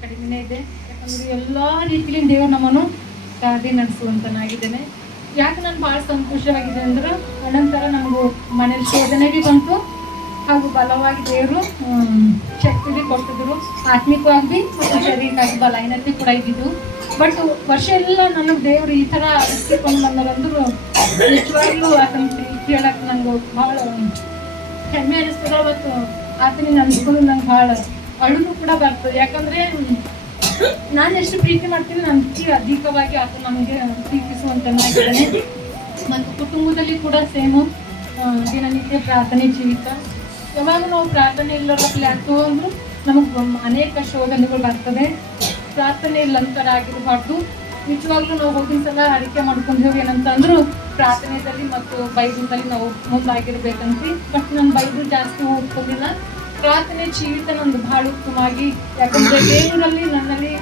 ಕಡಿಮೆನೇ ಇದೆ. ಯಾಕಂದರೆ ಎಲ್ಲ ರೀತಿಯಲ್ಲಿ ದೇವರು ನಮ್ಮನ್ನು ಕಾದಿ ನಡೆಸುವಂತನಾಗಿದ್ದೇನೆ. ಯಾಕೆ ನಾನು ಭಾಳ ಸಂತೋಷವಾಗಿದೆ ಅಂದ್ರೆ ಅನಂತರ ನನಗೂ ಮನೇಲಿ ಶೋಧನೆ ಭೀ ಬಂತು, ಹಾಗೂ ಬಲವಾಗಿ ದೇವರು ಶಕ್ತಿ ಭೀ ಕೊಟ್ಟಿದ್ರು. ಆತ್ಮಿಕವಾಗಿ ಮತ್ತು ಶರೀರಕ್ಕಾಗಿ ಬಲಹೀನತೆ ಕೂಡ ಇದ್ದಿದ್ದು. ಬಟ್ ವರ್ಷ ಎಲ್ಲ ನನಗೆ ದೇವರು ಈ ಥರ ಇಟ್ಕೊಂಡು ಬಂದರಂದ್ರು ನಿಜವಾಗ್ಲೂ ಆತನ ಪ್ರೀತಿ ಹೇಳಕ್ಕೆ ನಂಗೆ ಭಾಳ ಹೆಮ್ಮೆ ಅನಿಸ್ತದೆ. ಅವತ್ತು ಆತನಿಗೆ ಅನ್ಸ್ಕೊಂಡು ನಂಗೆ ಭಾಳ ಅಳುನು ಕೂಡ ಬರ್ತದೆ. ಯಾಕಂದರೆ ನಾನು ಎಷ್ಟು ಪ್ರೀತಿ ಮಾಡ್ತೀನಿ ನನಗೆ ಅಧಿಕವಾಗಿ ಆತ ನಮಗೆ ಪ್ರೀತಿಸುವಂತನಾಗಿದ್ದಾನೆ. ಮತ್ತು ಕುಟುಂಬದಲ್ಲಿ ಕೂಡ ಸೇಮು ದಿನನಿತ್ಯ ಪ್ರಾರ್ಥನೆ ಜೀವಿತ. ಯಾವಾಗ ನಾವು ಪ್ರಾರ್ಥನೆ ಇಲ್ಲರಲ್ಲಿ ಆಗ್ತೋ ಅಂದರೂ ನಮಗೆ ಅನೇಕ ಶೋಧನೆಗಳು ಬರ್ತದೆ. ಪ್ರಾರ್ಥನೆ ಇಲ್ಲಂತರ ಆಗಿರಬಾರ್ದು. ನಿಜವಾಗ್ಲೂ ನಾವು ಹೋಗಿನ ಸಲ ಅರಿಕೆ ಮಾಡ್ಕೊಂಡೇವು ಏನಂತಂದ್ರು ಪ್ರಾರ್ಥನೆಯಲ್ಲಿ ಮತ್ತು ಬೈಬಲ್ನಲ್ಲಿ ನಾವು ಮುಂದಾಗಿರ್ಬೇಕಂತ. ಬಟ್ ನಾನು ಬೈಬಲ್ ಜಾಸ್ತಿ ಓದ್ಕೊಂಡಿಲ್ಲ. ಪ್ರಾರ್ಥನೆ ಜೀವಿತ ನಂದು ಬಹಳ ಉತ್ತಮವಾಗಿ, ಯಾಕಂದರೆ ದೇವರಲ್ಲಿ ನನ್ನಲ್ಲಿ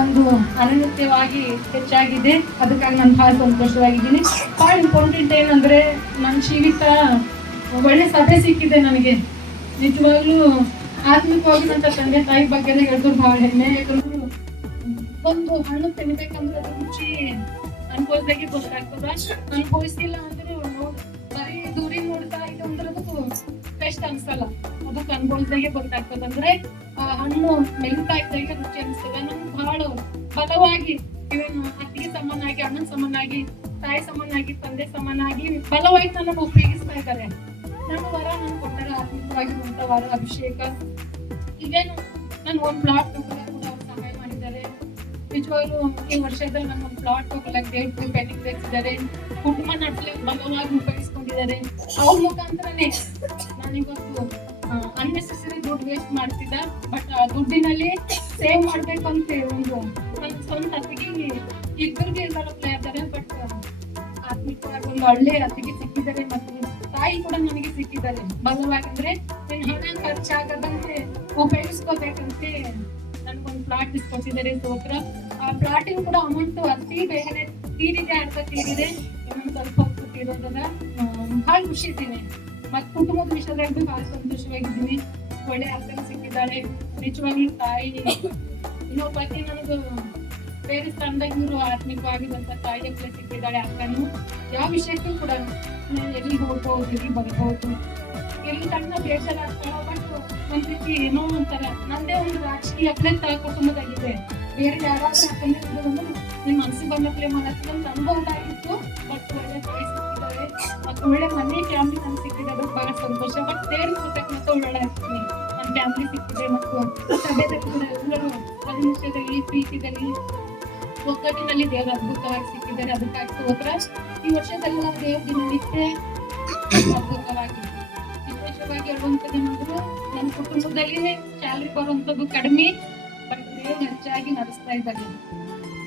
ಒಂದು ಅನನ್ಯತೆವಾಗಿ ಹೆಚ್ಚಾಗಿದೆ. ಅದಕ್ಕಾಗಿ ನಾನು ಭಾಳ ಸಂತೋಷವಾಗಿದ್ದೀನಿ. ಭಾಳ ಇಂಪಾರ್ಟೆಂಟ್ ಏನಂದರೆ ನನ್ನ ಜೀವಿತ ಒಳ್ಳೆ ಸಭೆ ಸಿಕ್ಕಿದೆ ನನಗೆ. ನಿಜವಾಗ್ಲೂ ಆತ್ಮಿಕವಾಗಿ ನನ್ನ ತಂದೆ ತಾಯಿ ಬಗ್ಗೆ ಹೇಳಿದ್ರು ಭಾಳ ಹೆಮ್ಮೆ. ಯಾಕಂದ್ರೆ ಒಂದು ಹಣ್ಣು ತಿನ್ಬೇಕಂದ್ರೆ ಅದು ರುಚಿ ಅನುಭವದಾಗಿ ಗೊತ್ತಾಗ್ತದ. ಅನುಭವಿಸಿಲ್ಲ ಅಂದ್ರೆ ಬರೀ ದೂರಿ ನೋಡ್ತಾ ಇದೆ ಅಂದ್ರೆ ಅದು ಬೆಸ್ಟ್ ಅನ್ಸಲ್ಲ. ಅದಕ್ಕೆ ಅನುಭವದಾಗೆ ಗೊತ್ತಾಗ್ತದ. ಅಂದ್ರೆ ಆ ಹಣ್ಣು ಮೆಲ್ತಾ ಇದ್ದಾಗ ರುಚಿ ಅನ್ಸ್ತದ. ನಮ್ಗೆ ಬಹಳ ಬಲವಾಗಿ ಅತ್ತಿಗೆ ಸಮನಾಗಿ, ಅಣ್ಣನ ಸಮನಾಗಿ, ತಾಯಿ ಸಮನಾಗಿ, ತಂದೆ ಸಮನಾಗಿ ಬಲವಾಗಿ ನನ್ನನ್ನು ಉಪಯೋಗಿಸ್ತಾ ಇದ್ದಾರೆ. ನನ್ನ ವರ ನನ್ಗೆ ಕೊಟ್ಟಾರ ಆತ್ಮಿಕವಾಗಿರುವಂತ ವರ ಅಭಿಷೇಕ. ಇದೇನು ನಾನು ಒಂದು ಪ್ಲಾಟ್ ಕೂಡ ಅವ್ರು ಸಹಾಯ ಮಾಡಿದ್ದಾರೆ. ನಿಜವಾಗ್ಲೂ ಈ ವರ್ಷದಲ್ಲಿ ನನ್ನ ಒಂದು ಪ್ಲಾಟ್ ತಗೊಳ್ಳಕ್ಕೆ ದೇವ್ರು ಪೆಂಡಿಂಗ್ ತೆಗೆಸಿದ್ದಾರೆ. ಕುಟುಂಬ ನಡೆಸಲಿಕ್ಕೆ ಬಲವಾಗಿ ಉಪಯೋಗಿಸ್ಕೊಂಡಿದ್ದಾರೆ. ಅವ್ರ ಮುಖಾಂತರನೇ ನಾನಿವತ್ತು ಅನ್ನೆಸೆಸರಿ ದುಡ್ಡು ವೇಸ್ಟ್ ಮಾಡ್ತಿದ್ದ. ಬಟ್ ಆ ದುಡ್ಡಿನಲ್ಲಿ ಸೇವ್ ಮಾಡ್ಬೇಕಂತ ಒಂದು ನನ್ನ ಸ್ವಂತ ಅತ್ತಿಗೆ ಇಬ್ಬರಿಗೆ ಎಲ್ಲರೂ ಇದ್ದಾರೆ. ಬಟ್ ಆತ್ಮಿಕವಾಗಿ ಒಂದು ಒಳ್ಳೆ ಅತ್ತಿಗೆ ಸಿಕ್ಕಿದ್ದಾರೆ ಮತ್ತು ತಾಯಿ ಕೂಡ ನನಗೆ ಸಿಕ್ಕಿದ್ದಾರೆ ಬಲವಾಗಿ. ಅಂದ್ರೆ ನೀನು ಹಣ ಖರ್ಚಾಗದಂತೆ ಉಪಯೋಗಿಸ್ಕೋಬೇಕಂತೆ ನನ್ಗೊಂದು ಪ್ಲಾಟ್ ಇಸ್ಕೊಟ್ಟಿದ್ದಾರೆ. ಸ್ತೋತ್ರ. ಆ ಪ್ಲಾಟಿಂಗ್ ಕೂಡ ಅಮೌಂಟ್ ಅತಿ ಬೇಗನೆ ತೀರಿದೆ, ಅರ್ಧ ತೀರಿದೆ, ಇನ್ನೊಂದು ಸ್ವಲ್ಪ ಹೊತ್ತು ತೀರೋದಲ್ಲ. ಭಾಳ ಖುಷಿ ಇದ್ದೀನಿ. ಮತ್ತು ಕುಟುಂಬದ ವಿಷಯದಲ್ಲಿ ಭಾಳ ಸಂತೋಷವಾಗಿದ್ದೀನಿ. ಒಳ್ಳೆ ಅಕ್ಕನ ಸಿಕ್ಕಿದ್ದಾರೆ. ನಿಜವಾಗ್ಲೂ ತಾಯಿ ಇನ್ನೊಬ್ಬ ಪತಿ ನನಗೆ ಬೇರೆ ಸ್ಥಾನದಾಗ ಇವರು ಆತ್ಮಿಕವಾಗಿರುವಂತ ತಾಯಿಯ ಸಿಕ್ಕಿದ್ದಾಳೆ. ಅಕ್ಕನು ಯಾವ ವಿಷಯಕ್ಕೂ ಕೂಡ ಎಲ್ಲಿ ಹೋಗ್ಬೋದು, ಎಲ್ಲಿ ಬರ್ಬೋದು, ಎಲ್ಲಿ ಸಣ್ಣ ಬೇಜಾರಾಗ್ತಾಳ. ಬಟ್ ಒಂದ್ ರೀತಿ ಏನೋ ಒಂಥರ ನಂದೇ ಒಂದು ರಾಜಕೀಯ ಅಪ್ಲೆತ್ತ ಕುಟುಂಬದಾಗಿದೆ. ಬೇರೆ ಯಾರಾದ್ರೂ ಹಾಕೊಂಡಿರೋದು ನಿಮ್ ಮನಸ್ಸಿಗೆ ಬಂದಪ್ಲೆ ಮಾಡಕ್ಕೆ ನಮ್ಗೆ ಅನುಭವದಾಗಿತ್ತು. ಬಟ್ ಒಳ್ಳೆ ತಾಯಿ ಸಿಕ್ಕಿದ್ದಾರೆ ಮತ್ತು ಒಳ್ಳೆ ಮನೆ ಫ್ಯಾಮಿಲಿ ನಮ್ಗೆ ಸಿಕ್ಕಿದೆ. ಅದು ಬಹಳ ಸಂತೋಷ. ಬಟ್ ದೇವ್ರ ಕೊಟ್ಟಕ್ಕೆ ಮತ್ತೆ ಒಳ್ಳೆ ಆಗ್ತೀನಿ. ನನ್ನ ಫ್ಯಾಮಿಲಿ ಸಿಕ್ಕಿದೆ ಮತ್ತು ಸಭೆದಲ್ಲಿ ಕೂಡ ಎಲ್ಲರೂ ವಿಷಯದಲ್ಲಿ ಪ್ರೀತಿದಲ್ಲಿ ಒಗ್ಗಟ್ಟಿನಲ್ಲಿ ದೇವರು ಅದ್ಭುತವಾಗಿ ಸಿಕ್ಕಿದ್ದಾರೆ. ಅದಕ್ಕಾಗಿ ಸ್ತೋತ್ರ. ಈ ವರ್ಷದಲ್ಲ ದೇವ್ರ ದಿನನಿತ್ಯ ಅದ್ಭುತವಾಗಿ ವಿಶೇಷವಾಗಿ ಹೇಳುವಂಥದ್ದು ಏನಾದ್ರು ನನ್ನ ಕುಟುಂಬದಲ್ಲಿ ಸ್ಯಾಲರಿ ಬರುವಂಥದ್ದು ಕಡಿಮೆ, ಬಟ್ ದೇವ್ರು ಹೆಚ್ಚಾಗಿ ನಡೆಸ್ತಾ ಇದ್ದಾರೆ.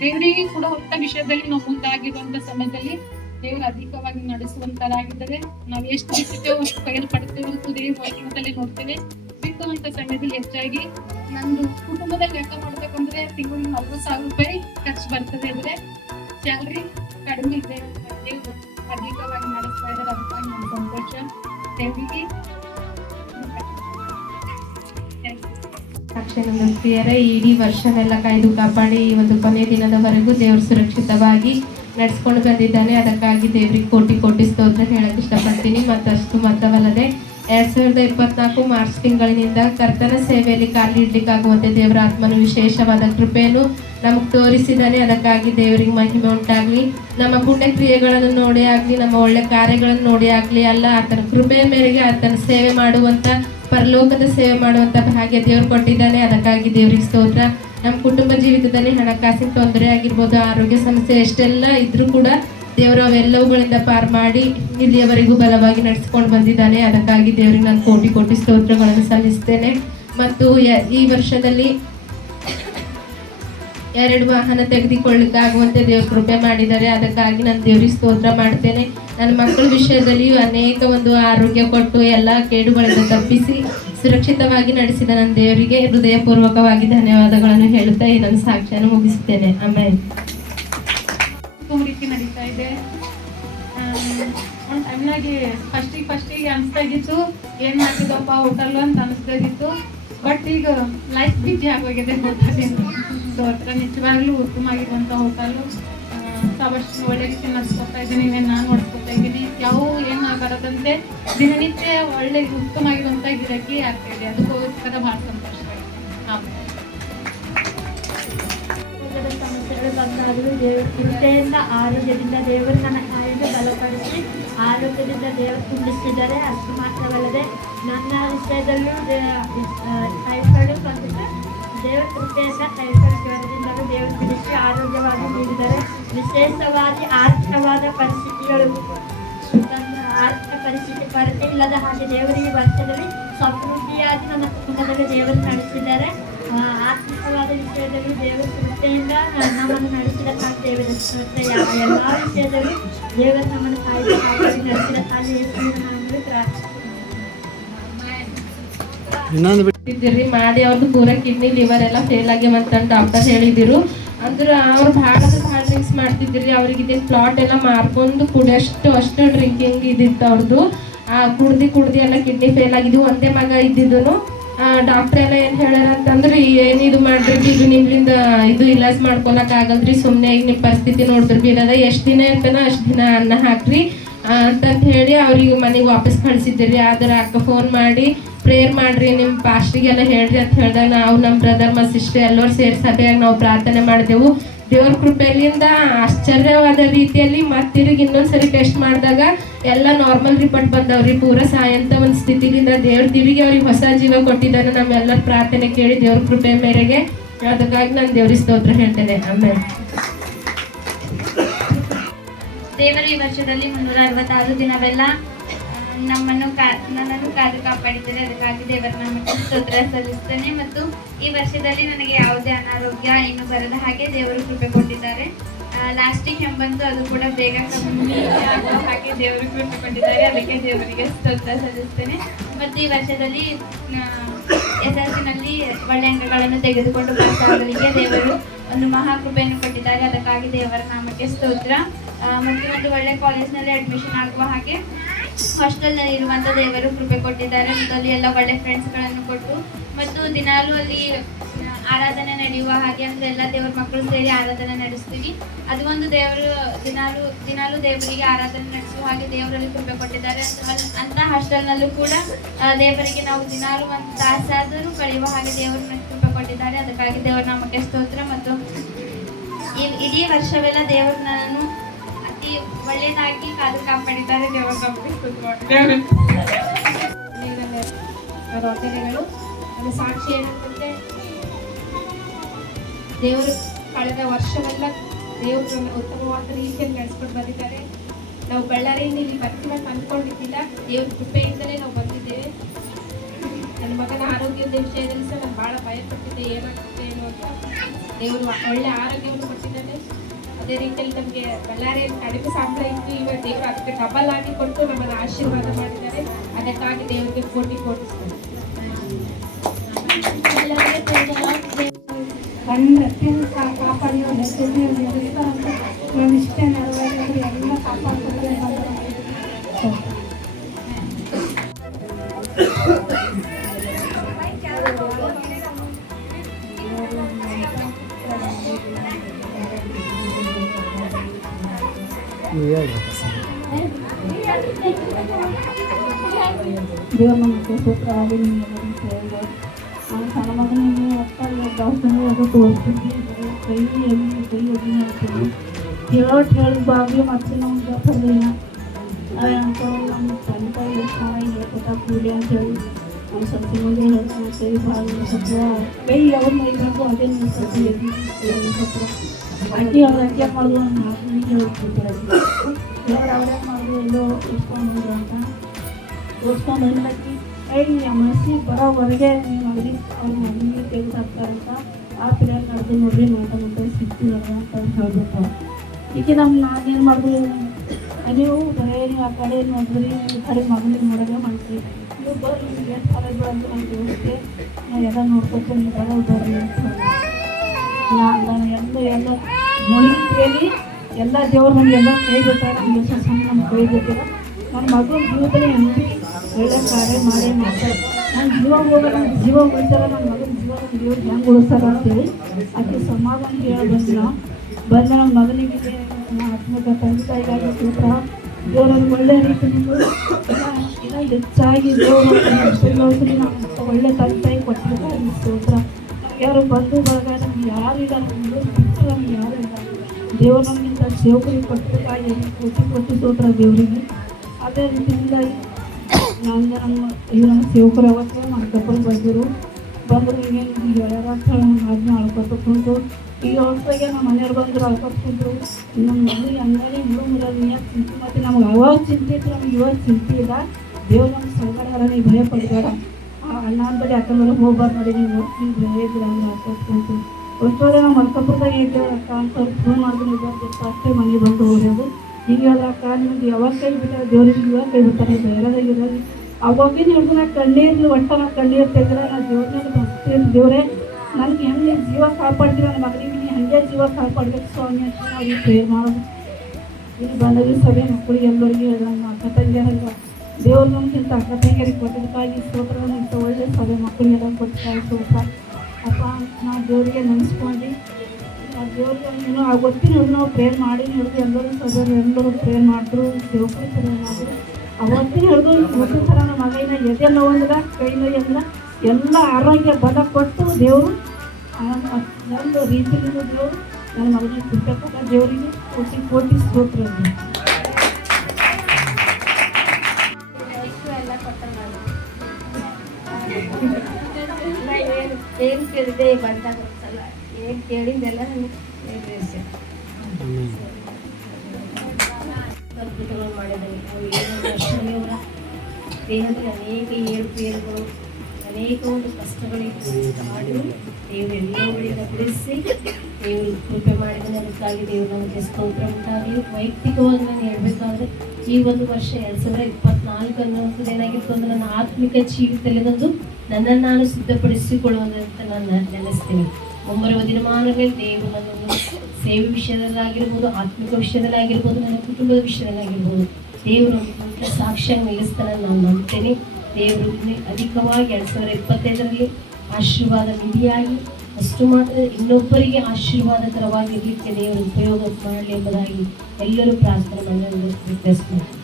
ದೇವರಿಗೆ ಕೂಡ ಹೊತ್ತ ವಿಷಯದಲ್ಲಿ ನಾವು ಮುಂದಾಗಿರುವಂತ ಸಮಯದಲ್ಲಿ ದೇವರು ಅಧಿಕವಾಗಿ ನಡೆಸುವಂತರಾಗಿದ್ದಾರೆ. ನಾವು ಎಷ್ಟು ಬಿತ್ತೇವೋ ಅಷ್ಟು ಕೈಯಲ್ಲಿ ಪಡ್ತೇವೆ ಅಂತ ದೇವ್ರ ವಾಕ್ಯದಲ್ಲಿ ನೋಡ್ತೇವೆ. ಬಿತ್ತುವಂತ ಸಮಯದಲ್ಲಿ ಹೆಚ್ಚಾಗಿ ನಂದು ಕುಟುಂಬದಲ್ಲಿ ಲೆಕ್ಕ ಮಾಡ್ಬೇಕಂದ್ರೆ ತಿಂಗಳಿಗೆ 40,000 ರೂಪಾಯಿ ಖರ್ಚು ಬರ್ತದೆ. ಅಂದ್ರೆ ಸ್ಯಾಲ್ರಿ ಕಡಿಮೆ ಇದೆ, ದೇವ್ರು ಅಧಿಕವಾಗಿ ನಡೆಸ್ತಾ ಇದ್ದಾರೆ. ಅದಕ್ಕಾಗಿ ನನ್ನ ಸಂತೋಷ. ದೇವರಿಗೆ ನನ್ನ ಪ್ರಿಯರೇ, ಇಡೀ ವರ್ಷನೆಲ್ಲ ಕಾಯ್ದು ಕಾಪಾಡಿ ಈ ಒಂದು ಕೊನೆಯ ದಿನದವರೆಗೂ ದೇವರು ಸುರಕ್ಷಿತವಾಗಿ ನಡೆಸ್ಕೊಂಡು ಬಂದಿದ್ದಾನೆ. ಅದಕ್ಕಾಗಿ ದೇವ್ರಿಗೆ ಕೋಟಿ ಕೋಟಿ ಸ್ತೋತ್ರ ಹೇಳಕ್ ಇಷ್ಟಪಡ್ತೀನಿ. ಮತ್ತಷ್ಟು ಮಾತ್ರವಲ್ಲದೆ 2024 ಮಾರ್ಚ್ ತಿಂಗಳಿನಿಂದ ಕರ್ತನ ಸೇವೆಯಲ್ಲಿ ಕಾಲಿಡ್ಲಿಕ್ಕಾಗುವಂತೆ ದೇವರ ಆತ್ಮನು ವಿಶೇಷವಾದ ಕೃಪೆಯನ್ನು ನಮಗೆ ತೋರಿಸಿದ್ದಾನೆ. ಅದಕ್ಕಾಗಿ ದೇವರಿಗೆ ಮಹಿಮೆ ಉಂಟಾಗ್ಲಿ. ನಮ್ಮ ಪುಣ್ಯ ಕ್ರಿಯೆಗಳನ್ನು ನೋಡಿ ಆಗ್ಲಿ, ನಮ್ಮ ಒಳ್ಳೆ ಕಾರ್ಯಗಳನ್ನು ನೋಡಿ ಆಗ್ಲಿ ಅಲ್ಲ, ಆತನ ಕೃಪೆಯ ಮೇರೆಗೆ ಆತನ ಸೇವೆ ಮಾಡುವಂತ, ಪರಲೋಕದ ಸೇವೆ ಮಾಡುವಂತ ಭಾಗ್ಯ ದೇವ್ರು ಕೊಟ್ಟಿದ್ದಾನೆ. ಅದಕ್ಕಾಗಿ ದೇವ್ರಿಗೆ ಸ್ತೋತ್ರ. ನಮ್ಮ ಕುಟುಂಬ ಜೀವಿತದಲ್ಲಿ ಹಣಕಾಸಿನ ತೊಂದರೆ ಆಗಿರ್ಬೋದು, ಆರೋಗ್ಯ ಸಮಸ್ಯೆ ಎಷ್ಟೆಲ್ಲ ಇದ್ರೂ ಕೂಡ ದೇವರು ಅವೆಲ್ಲವುಗಳಿಂದ ಪಾರು ಮಾಡಿ ಇಲ್ಲಿಯವರೆಗೂ ಬಲವಾಗಿ ನಡೆಸ್ಕೊಂಡು ಬಂದಿದ್ದಾನೆ. ಅದಕ್ಕಾಗಿ ದೇವರಿಗೆ ನಾನು ಕೋಟಿ ಕೋಟಿ ಸ್ತೋತ್ರಗಳನ್ನು ಸಲ್ಲಿಸ್ತೇನೆ. ಮತ್ತು ಈ ವರ್ಷದಲ್ಲಿ 2 ವಾಹನ ತೆಗೆದುಕೊಳ್ಳಿಕ್ಕಾಗುವಂತೆ ದೇವ್ರ ಕೃಪೆ ಮಾಡಿದ್ದಾರೆ. ಅದಕ್ಕಾಗಿ ನಾನು ದೇವ್ರಿಗೆ ಸ್ತೋತ್ರ ಮಾಡ್ತೇನೆ. ನನ್ನ ಮಕ್ಕಳ ವಿಷಯದಲ್ಲಿಯೂ ಅನೇಕ ಒಂದು ಆರೋಗ್ಯ ಕೊಟ್ಟು ಎಲ್ಲ ಕೇಡುಗಳಿಂದ ತಪ್ಪಿಸಿ ಸುರಕ್ಷಿತವಾಗಿ ನಡೆಸಿದ ನನ್ನ ದೇವರಿಗೆ ಹೃದಯಪೂರ್ವಕವಾಗಿ ಧನ್ಯವಾದಗಳನ್ನು ಹೇಳುತ್ತಾ ಈ ನನ್ನ ಸಾಕ್ಷ್ಯನ ಮುಗಿಸ್ತೇನೆ. ಆಮೇಲೆ ರೀತಿ ನಡೀತಾ ಇದೆ. ಒಂದು ಟೈಮ್ನಾಗೆ ಫಸ್ಟಿಗೆ ಅನಿಸ್ತಾ ಇದ್ದಿತ್ತು ಏನ್ ಮಾಡ್ತಿದ್ದಪ್ಪ ಹೋಟೆಲ್ ಅಂತ ಅನಿಸ್ತಾ ಇದ್ದಿತ್ತು. ಬಟ್ ಈಗ ಲೈಫ್ ಬಿಜಿ ಆಗೋಗಿದೆ ಹೋಟೆಲಿಂದ. ಸೊ ಹತ್ರ ನಿಜವಾಗ್ಲೂ ಉತ್ತಮ ಆಗಿರುವಂಥ ಹೋಟೆಲು. ಸಾಕಷ್ಟು ಒಳ್ಳೆ ರೀತಿ ನಡೆಸ್ಕೊತಾ ಇದ್ದೀನಿ, ಇವೇನು ನಾನು ನೋಡ್ಕೊತಾ ಇದ್ದೀನಿ. ಯಾವ ಏನು ಬರೋದಂತೆ ದಿನನಿತ್ಯ ಒಳ್ಳೆ ಉತ್ತಮ ಆಗಿರುವಂಥ ಗಿರಾಕಿ ಆಗ್ತಾ ಇದೆ. ಅದಕ್ಕೋಸ್ಕರ ಭಾಳ ಸಂತೋಷ ಆಗುತ್ತೆ. ಸಮಸ್ಯೆಗಳು ಬಂದಾದರೂ ಚಿಂತೆಯಿಂದ ಆರೋಗ್ಯದಿಂದ ದೇವರು ನನ್ನ ತಾಯಿಗೆ ಬಲಪಡಿಸಿ ಆರೋಗ್ಯದಿಂದ ದೇವರು ತುಂಬಿಸಿದ್ದಾರೆ. ಅಷ್ಟು ಮಾತ್ರವಲ್ಲದೆ ನನ್ನ ವಿಷಯದಲ್ಲೂ ಟೈಫಾಯ್ಡ್ ಬಂದಿದೆ. ದೇವರ ಕೃಪೆಯಿಂದ ಟೈಫಾಯ್ಡ್ ಜ್ವರದಿಂದಲೂ ದೇವರು ಬಿಡಿಸಿ ಆರೋಗ್ಯವಾಗಿ ನೀಡಿದ್ದಾರೆ. ವಿಶೇಷವಾಗಿ ಆರ್ಥಿಕವಾದ ಪರಿಸ್ಥಿತಿಗಳು ಆರ್ಥಿಕ ಪರಿಸ್ಥಿತಿ ಕೊರತೆ ಇಲ್ಲದ ಹಾಗೆ ದೇವರಿಗೆ ವರ್ಷದಲ್ಲಿ ಸಮೃದ್ಧಿಯಾಗಿ ನಮ್ಮ ಕುಟುಂಬದಲ್ಲಿ ದೇವರು ನಡೆಸಿದ್ದಾರೆ. ಆರ್ಥಿಕವಾದ ವಿಷಯದಲ್ಲಿ ದೇವರ ಕೃಪೆಯಿಂದ ನಮ್ಮನ್ನು ನಡೆಸಿದಕ್ಕಾಗಿ ದೇವರ ಸ್ತೋತ್ರ. ಎಲ್ಲ ವಿಷಯದಲ್ಲೂ ದೇವರು ನಮ್ಮನ್ನು ಕಾಯ್ದು ನಡೆಸಿದಕ್ಕಾಗಿ ಯೇಸುವಿನ ಪ್ರಾರ್ಥಿಸಿದ್ರಿ. ಮಾಡಿ ಅವ್ರದ್ದು ಪೂರ ಕಿಡ್ನಿ ಲಿವರ್ ಎಲ್ಲ ಫೇಲ್ ಆಗ್ಯಾವಂತ ಡಾಕ್ಟರ್ ಹೇಳಿದಿರು. ಅಂದ್ರೆ ಅವ್ರು ಭಾಳ ಡ್ರಿಂಕ್ಸ್ ಮಾಡ್ತಿದ್ರಿ. ಅವ್ರಿಗೆ ಇದೇನು ಪ್ಲಾಟ್ ಎಲ್ಲ ಮಾರ್ಕೊಂಡು ಅಷ್ಟು ಡ್ರಿಂಕಿಂಗ್ ಇದ್ದಿತ್ತು ಅವ್ರದ್ದು. ಕುಡ್ದು ಎಲ್ಲ ಕಿಡ್ನಿ ಫೇಲ್ ಆಗಿದ್ವು. ಒಂದೇ ಮಗ ಇದ್ದಿದ್ದು. ಡಾಕ್ಟ್ರ್ ಎಲ್ಲ ಏನು ಹೇಳ್ಯಾರ ಅಂತಂದ್ರೆ ಏನು ಇದು ಮಾಡ್ರಿ ಈಗ ನಿಮ್ಲಿಂದ ಇದು ಇಲಾಜ್ ಮಾಡ್ಕೊಳಕ್ ಆಗಲ್ರಿ, ಸುಮ್ಮನೆ ಈಗ ನಿಮ್ಮ ಪರಿಸ್ಥಿತಿ ನೋಡಿದ್ರೆ ಬಿ ಇಲ್ಲದ ಎಷ್ಟು ದಿನ ಇರ್ತಾನ ಅಷ್ಟು ದಿನ ಅನ್ನ ಹಾಕ್ರಿ ಅಂತಂತ ಹೇಳಿ ಅವ್ರಿಗೆ ಮನೆಗೆ ವಾಪಸ್ ಕಳಿಸಿದ್ರಿ. ಆದ್ರೆ ಅಕ್ಕ ಫೋನ್ ಮಾಡಿ ಪ್ರೇಯರ್ ಮಾಡ್ರಿ, ನಿಮ್ಮ ಪಾಸ್ಟ್ರಿಗೆಲ್ಲ ಹೇಳ್ರಿ ಅಂತ ಹೇಳಿದಾಗ ನಾವು ನಮ್ಮ ಬ್ರದರ್ ಮತ್ತು ಸಿಸ್ಟರ್ ಎಲ್ಲರೂ ಸೇರಿ ಸಭೆಯಾಗಿ ನಾವು ಪ್ರಾರ್ಥನೆ ಮಾಡಿದೆವು. ದೇವ್ರ ಕೃಪೆಯಿಂದ ಆಶ್ಚರ್ಯವಾದ ರೀತಿಯಲ್ಲಿ ಮತ್ತೆ ತಿರುಗಿ ಇನ್ನೊಂದ್ಸರಿ ಟೆಸ್ಟ್ ಮಾಡಿದಾಗ ಎಲ್ಲ ನಾರ್ಮಲ್ ರಿಪೋರ್ಟ್ ಬಂದವ್ರಿ. ಪೂರ ಸಾಯಂತ ಒಂದು ಸ್ಥಿತಿಯಿಂದ ದೇವ್ರ ತಿರುಗಿ ಅವ್ರಿಗೆ ಹೊಸ ಜೀವ ಕೊಟ್ಟಿದ್ದಾನೆ. ನಮ್ಮೆಲ್ಲರ ಪ್ರಾರ್ಥನೆ ಕೇಳಿ ದೇವ್ರ ಕೃಪೆ ಮೇರೆಗೆ ಅದಕ್ಕಾಗಿ ನಾನು ದೇವ್ರಿಗೆ ಸ್ತೋತ್ರ ಹೇಳ್ತೇನೆ. ಆಮೇಲೆ ದೇವರು ಈ ವರ್ಷದಲ್ಲಿ 366 ದಿನವೆಲ್ಲ ನನ್ನನ್ನು ಕಾದು ಕಾಪಾಡಿದ್ದಾರೆ. ಅದಕ್ಕಾಗಿ ದೇವರ ನಾಮಕ್ಕೆ ಸ್ತೋತ್ರ ಸಲ್ಲಿಸ್ತೇನೆ. ಮತ್ತು ಈ ವರ್ಷದಲ್ಲಿ ನನಗೆ ಯಾವುದೇ ಅನಾರೋಗ್ಯ ಇನ್ನು ಬರದ ಹಾಗೆ ದೇವರು ಕೃಪೆ ಕೊಟ್ಟಿದ್ದಾರೆ. ಲಾಸ್ಟಿಗೆ ಹೆಂಬಂತು ಅದು ಕೂಡ ಬೇಗ ಕಮ್ಮಿ ಆಗೋ ಹಾಗೆ ದೇವರು ಕೃಪೆ ಕೊಟ್ಟಿದ್ದಾರೆ. ಅದಕ್ಕೆ ದೇವರಿಗೆ ಸ್ತೋತ್ರ ಸಲ್ಲಿಸ್ತೇನೆ. ಮತ್ತು ಈ ವರ್ಷದಲ್ಲಿ SSLCನಲ್ಲಿ ಒಳ್ಳೆ ಅಂಕಗಳನ್ನು ತೆಗೆದುಕೊಂಡು ಪಾಸಾಗಲಿಕ್ಕೆ ದೇವರು ಒಂದು ಮಹಾಕೃಪೆಯನ್ನು ಕೊಟ್ಟಿದ್ದಾರೆ. ಅದಕ್ಕಾಗಿ ದೇವರ ನಾಮಕ್ಕೆ ಸ್ತೋತ್ರ. ಮತ್ತು ಒಂದು ಒಳ್ಳೆ ಕಾಲೇಜ್ನಲ್ಲಿ ಅಡ್ಮಿಷನ್ ಆಗುವ ಹಾಗೆ ಹಾಸ್ಟೆಲ್ನಲ್ಲಿ ಇರುವಂಥ ದೇವರು ಕೃಪೆ ಕೊಟ್ಟಿದ್ದಾರೆ. ಮತ್ತು ಅಲ್ಲಿ ಎಲ್ಲ ಒಳ್ಳೆ ಫ್ರೆಂಡ್ಸ್ಗಳನ್ನು ಕೊಟ್ಟು ಮತ್ತು ದಿನಾಲೂ ಅಲ್ಲಿ ಆರಾಧನೆ ನಡೆಯುವ ಹಾಗೆ, ಅಂದರೆ ಎಲ್ಲ ದೇವ್ರ ಮಕ್ಕಳು ಸೇರಿ ಆರಾಧನೆ ನಡೆಸ್ತೀವಿ. ಅದು ಒಂದು ದೇವರು ದಿನಾಲೂ ದೇವರಿಗೆ ಆರಾಧನೆ ನಡೆಸುವ ಹಾಗೆ ದೇವರಲ್ಲಿ ಕೃಪೆ ಕೊಟ್ಟಿದ್ದಾರೆ. ಅಂತ ಹಾಸ್ಟೆಲ್ನಲ್ಲೂ ಕೂಡ ದೇವರಿಗೆ ನಾವು ದಿನಾಲೂ ಒಂದು ತಾಸಾದರೂ ಕಳೆಯುವ ಹಾಗೆ ದೇವರು ಕೃಪೆ ಕೊಟ್ಟಿದ್ದಾರೆ. ಅದಕ್ಕಾಗಿ ದೇವರ ನಾಮಕ್ಕೆ ಸ್ತೋತ್ರ. ಮತ್ತು ಇಡೀ ವರ್ಷವೆಲ್ಲ ದೇವರು ನನ್ನನ್ನು ಅತಿ ಒಳ್ಳೆಯದಾಗಿ ಕಾದು ಕಾಪಾಡಿದ್ದಾರೆ. ದೇವರ ನಾಮಕ್ಕೆ ಸ್ತೋತ್ರ. ವಂದನೆಗಳು. ಅದು ಸಾಕ್ಷಿ ಏನಂತಂದ್ರೆ ದೇವರು ಕಳೆದ ವರ್ಷವೆಲ್ಲ ದೇವರನ್ನ ಉತ್ತಮವಾದ ರೀತಿಯಲ್ಲಿ ನಡೆಸ್ಕೊಂಡು ಬಂದಿದ್ದಾರೆ. ನಾವು ಬಳ್ಳಾರಿಯಿಂದ ಇಲ್ಲಿ ಬರ್ತೀವಿ ಅಂತ ಅಂದ್ಕೊಂಡಿದ್ದಿಲ್ಲ. ದೇವ್ರ ಕೃಪೆಯಿಂದಲೇ ನಾವು ಬಂದಿದ್ದೇವೆ. ನನ್ನ ಮಗನ ಆರೋಗ್ಯದ ವಿಷಯದಲ್ಲಿ ಸಹ ನಾನು ಭಾಳ ಭಯಪಟ್ಟಿದ್ದೆ, ಏನಾಗ್ತದೆ ಏನು ಅಂತ. ದೇವರು ಒಳ್ಳೆ ಆರೋಗ್ಯವನ್ನು ಕೊಟ್ಟಿದ್ದಾನೆ. ಅದೇ ರೀತಿಯಲ್ಲಿ ನಮಗೆ ಬಳ್ಳಾರಿಯಲ್ಲಿ ಕಡಿಮೆ ಸಂಬಳ ಇತ್ತು, ಇವಾಗ ದೇವರು ಅದಕ್ಕೆ ಡಬಲ್ ಆಗಿ ಕೊಟ್ಟು ನಮ್ಮನ್ನು ಆಶೀರ್ವಾದ ಮಾಡಿದ್ದಾರೆ. ಅದಕ್ಕಾಗಿ ದೇವರಿಗೆ ಕೋಟಿ ಕಾಪಾಡಿ ನಾವು ಇಷ್ಟೇ ನೆರವೇರಿದ್ರೆ ಎಲ್ಲ ಕಾಪಾಡ್ಕೊಂಡು ದೇವ್ರ ನಮಗೆ ಸೂತ್ರವಾಗಿ ನೀವು ಹೇಳಿದೆ. ಸಣ್ಣ ಮಗನಿಗೆ ಒಟ್ಟಲ್ಲಿ ದವಸನೆ ಅದು ತೋರಿಸ್ತೀವಿ, ಕೈ ಹೇಳ್ತೀವಿ ಹೇಳಿದಾಗಲೂ ಮತ್ತೆ ನಮ್ಗೆ ಬರಲಿಲ್ಲ. ಅಂತ ನಮ್ಮ ತಂದೆ ತಾಯಿ ಎಷ್ಟು ಚೆನ್ನಾಗಿ ಹೇಳ್ಕೊತಾ ಕೂಡಿ ಅಂತೇಳಿ ನಮ್ಮ ಸಂತಿ ಮುಂದೆ ಹೇಳ್ತೀವಿ. ಭಾಳ ಸತ್ರ ಕೈ ಯಾವ್ದು ಮೈಬೇಕು ಅದೇ ಸತಿ ಸತ್ರ ಅಕ್ಕಿ ಅವ್ರು ಅಕ್ಕಿ ಮಾಡೋದು ಅಂತ ಹೇಳ್ತಿದ್ರು. ದೇವ್ರು ಅವ್ರ್ಯಾಕೆ ಮಾಡೋದು ಎಲ್ಲೋ ಉಳಿಸ್ಕೊಂಡು ಅಂತ ಓದಿಸ್ಕೊಂಡು ಬಂದಕ್ಕೆ ಮನಸ್ಸಿ ಬರೋವರೆಗೆ ನೀವು ಅಡುಗೆ ಅವ್ರ ಮನೆಗೆ ತೆಗೆದು ಹಾಕ್ತಾರಂತ ಆ ಪಿರಿಯಡ್ ನಡೆದು ನೋಡ್ರಿ ಮಾತಾಡ್ತಾ ಸಿಗ್ತಿಲ್ಲ ಅಂತ ಹೇಳ್ಬೇಕು. ಈಗ ನಾನೇನು ಮಾಡಿದ್ವಿ, ನೀವು ಬರೀ ನೀವು ಆ ಕಡೆ ನೋಡಿದ್ರಿ, ನೀವು ಕಡೆ ಮಗನಿಗೆ ನೋಡೋದೇ ಮಾಡ್ತೀವಿ. ನೀವು ಬರ್ರಿ ನಿಮ್ಗೆ ಎಷ್ಟು ಕಾಲೇಜ್ ಅಂತ ನಾನು ತೋರಿಸ್ತೆ, ನಾವು ಎಲ್ಲ ನೋಡ್ಕೊತೀನಿ, ನೀವು ಬರೋ ಬರ್ರಿ ಅಂತ ನಾನು ಎಲ್ಲ ಮುಳುಗಿ ಎಲ್ಲ ದೇವ್ರು ನಮಗೆಲ್ಲ ಕೈ ಗೊತ್ತಾರ, ನಮ್ಮ ಯಶಸ್ಸನ್ನು ನಮ್ಗೆ ಕೈ ಗೊತ್ತಿಲ್ಲ. ನನ್ನ ಮಗನ ಜೀವದಲ್ಲಿ ಎಂಟು ಒಳ್ಳೆ ಕಾರ್ಯ ಮಾಡೇ ಮಾಡ್ತಾರೆ. ನನ್ನ ಜೀವ ಹೋಗೋಣ, ಜೀವ ಉಳಿಸಾರ, ನನ್ನ ಮಗನ ಜೀವ ದೇವ್ರು ಹೆಂಗೆ ಉಳಿಸಾರ ಅಂತೇಳಿ ಆಕೆ ಸಮಾಧಾನ ಹೇಳಿ ಬಂದು ನಮ್ಮ ಮಗನಿಗೆ ಆತ್ಮಕ ತಂದೆ ತಾಯಿಗಾಗಿ ಸೂತ್ರ ದೇವರನ್ನು ಒಳ್ಳೆ ರೀತಿಯಿಂದ ಇನ್ನೂ ಹೆಚ್ಚಾಗಿ ದೇವರು ನಾವು ಒಳ್ಳೆ ತಂದೆ ತಾಯಿ ಕೊಟ್ಟಿದ್ದಾರೆ ಸೂತ್ರ. ಯಾರು ಬಂದು ಬಳಗ ನಮ್ಗೆ ಯಾರು ಇಲ್ಲ, ನಮ್ಗೆ ಯಾರು ಇಲ್ಲ. ದೇವರು ನಮಗಿಂತ ಸೇವಕರಿಗೆ ಕೊಟ್ಟಬೇಕಾಗಿ ಕೊಟ್ಟು ಸೂತ್ರ ದೇವರಿಗೆ. ಅದೇ ರೀತಿಯಿಂದಾಗಿ ನಮ್ಮ ಸೇವಕರು ಅವತ್ತು ನಮ್ಮ ಕಪ್ಪಲು ಬಂದರು ಈಗೇನು ಹೇಳ್ಯಾರ ಆಜ್ಞೆ ಆಳ್ಕೊತ ಕುಂತು ಈಗ ಹೊರತಾಗೆ ನಮ್ಮ ಮನೆಯವ್ರು ಬಂದರು ಆಳ್ಕೊತ್ಕೊಂಡ್ರು. ನಮ್ಮ ಮನೆ ಅಂಗಡಿ ಚಿಂತೆ ಮತ್ತು ನಮ್ಗೆ ಅವಾಗ ಚಿಂತೆ ಇತ್ತು, ನಮ್ಗೆ ಇವಾಗ ಚಿಂತೆ ಇಲ್ಲ. ದೇವ್ರು ನಮ್ಗೆ ಸಂಗಡ ನೀವು ಭಯ ಪಡ್ಬೇಡ, ಅಣ್ಣ ಬಡಿ ಅಕ್ಕಂದ್ರೆ ಹೋಗ್ಬಾರ್ದು ನೋಡಿ, ನೀವು ನೋಡ್ತೀನಿ ಭಯ ಇದ್ರೆ ಹಂಗೆ ಹಾಕೋತ್ಕೊಂತು. ಅಷ್ಟೊಳಗೆ ನಾವು ಮಲ್ಕಪ್ಪದಾಗ ಇದ್ದೇವೆ ಅಕ್ಕ ಅಂತ ಅವ್ರು ಫೋನ್ ಮಾಡಿದ್ರು ಬಂದಿತ್ತು ಅಷ್ಟೇ ಮನೆ ಬಂದು ಹೋಗೋದು. ಈಗ ಅಕ್ಕ ನಿಮ್ಗೆ ಯಾವಾಗ ಕೈ ಬಿಟ್ಟಾರೆ ದೇವ್ರಿಗೆ ಇವಾಗ ಕೈ ಬಿಡ್ತಾರೆ ಬೇರೆದಾಗಿರೋದು. ಅವಾಗಿನ ಹಿಡಿದು ನಾ ಕಣ್ಣೀರ್ಲಿ ಒಟ್ಟ ನಾ ಕಣ್ಣೀರು ತೆಗೆದ್ರೆ ನಾ ದೇವ್ರನ್ನ ಬರ್ತೀನಿ. ದೇವರೇ ನನಗೆ ಹೆಂಗೆ ಜೀವ ಕಾಪಾಡ್ತೀವಿ, ನನ್ನ ಮಗನಿಗೆ ನೀ ಹಾಗೆ ಜೀವ ಕಾಪಾಡ್ಬೇಕು ಸ್ವಾಮಿ ಅಂತ ನಾವು ಪ್ರೇಯರ್ ಮಾಡೋದು. ಇಲ್ಲಿ ಬಂದಾಗ ಸಭೆ ಮಕ್ಕಳಿಗೆ ಎಲ್ಲರಿಗೆ ನಮ್ಮ ಅಕ್ಕ ತಂಗಿಯರಂಗ ದೇವ್ರು ನಮ್ಗಿಂತ ಅಕ್ಕ ತಂಗಿಯರಿಗೆ ಕೊಟ್ಟಿದ್ದಕ್ಕಾಗಿ ಸ್ತೋತ್ರವನ್ನು ಇಂಥ ಒಳ್ಳೆ ಸಭೆ ಮಕ್ಕಳಿಗೆಲ್ಲ ಕೊಟ್ಟಿದ್ದಾರೆ ಸ್ತೋತ್ರ. ಅಪ್ಪ ನಾವು ದೇವರಿಗೆ ನೆನೆಸ್ಕೊಂಡು ಆ ದೇವ್ರಿಗೆ ನೀನು ಆ ಗೊತ್ತಿನ ಹಿಡಿದು ನಾವು ಪ್ರೇಯರ್ ಮಾಡಿ ಹಿಡಿದು ಎಲ್ಲರೂ ಸಭೆಯರು ಎಲ್ಲರೂ ಪ್ರೇಯರ್ ಮಾಡಿದ್ರು, ದೇವ್ರು ಪ್ರೇಯರ್ ಮಾಡಿದ್ರು. ಅವತ್ತಿನ ಹಿಡಿದು ಇವತ್ತಿನ ಥರ ನಮ್ಮ ಮಗನ ಎದೆ ನೋವಂದ್ರೆ ಕೈ ನೋವಂದ್ರೆ ಎಲ್ಲ ಆರೋಗ್ಯ ಬಲ ಕೊಟ್ಟು ದೇವರು ಒಂದು ರೀತಿಯಿಂದ ದೇವರು ನನ್ನ ಮಗನಿಗೆ ಕೊಟ್ಟಕ್ಕ ದೇವರಿಗೆ ಕೋಟಿ ಕೋಟಿ ಸ್ತೋತ್ರ. ಏನು ಕೇಳಿದೆ ಬಂದಾಗ ಗೊತ್ತಲ್ಲ, ಏನು ಕೇಳಿದ್ದೆಲ್ಲ ಅದ್ಭುತಗಳು ಮಾಡಿದ್ದಾರೆ. ಅವರ ದೇಹದಲ್ಲಿ ಅನೇಕ ಏರುಪೇರುಗಳು, ಅನೇಕ ಒಂದು ಕಷ್ಟಗಳಿದ್ದು ಮಾಡಿ ದೇವರು ಎಲ್ಲವುಗಳಿಂದ ಬಿಡಿಸಿ ದೇವರು ಕೃಪೆ ಮಾಡಿದ್ದಕ್ಕಾಗಿ ದೇವರು ನಮಗೆ ಸ್ತೋತ್ರ ಉಂಟಾಗಲಿ. ವೈಯಕ್ತಿಕವಾಗಿ ನಾನು ಹೇಳಬೇಕಾದ್ರೆ ಈ ಒಂದು ವರ್ಷ 2024 ಅನ್ನುವಂಥದ್ದು ಏನಾಗಿತ್ತು ಅಂದರೆ ನನ್ನ ಆತ್ಮಿಕ ಜೀವಿತದಲ್ಲಿ ನನ್ನನ್ನು ನಾನು ಸಿದ್ಧಪಡಿಸಿಕೊಳ್ಳುವುದಂತ ನಾನು ನೆನೆಸ್ತೀನಿ. ಮುಂಬರುವ ದಿನಮಾನಗಳಲ್ಲಿ ದೇವರು ನನ್ನನ್ನು ಸೇವೆ ವಿಷಯದಲ್ಲಾಗಿರ್ಬೋದು, ಆತ್ಮಿಕ ವಿಷಯದಲ್ಲಾಗಿರ್ಬೋದು, ನನ್ನ ಕುಟುಂಬದ ವಿಷಯದಲ್ಲಾಗಿರ್ಬೋದು ದೇವರು ಒಂದು ಸಾಕ್ಷಿಯಾಗಿ ನಿಲ್ಲಿಸ್ತಾನೆ ನಾನು ನಂಬ್ತೇನೆ. ದೇವರು ಅಧಿಕವಾಗಿ 2025ರಲ್ಲಿ ಆಶೀರ್ವಾದ ನಿಧಿಯಾಗಿ ಅಷ್ಟು ಮಾತ್ರ ಇನ್ನೊಬ್ಬರಿಗೆ ಆಶೀರ್ವಾದಕರವಾಗಿರಲಿಕ್ಕೆ ದೇವರು ಉಪಯೋಗ ಮಾಡಲಿ ಎಂಬುದಾಗಿ ಎಲ್ಲರೂ ಪ್ರಾರ್ಥನೆ ಮಾಡಿ ರಿಕ್ವೆಸ್ಟ್ ಮಾಡ್ತೀನಿ.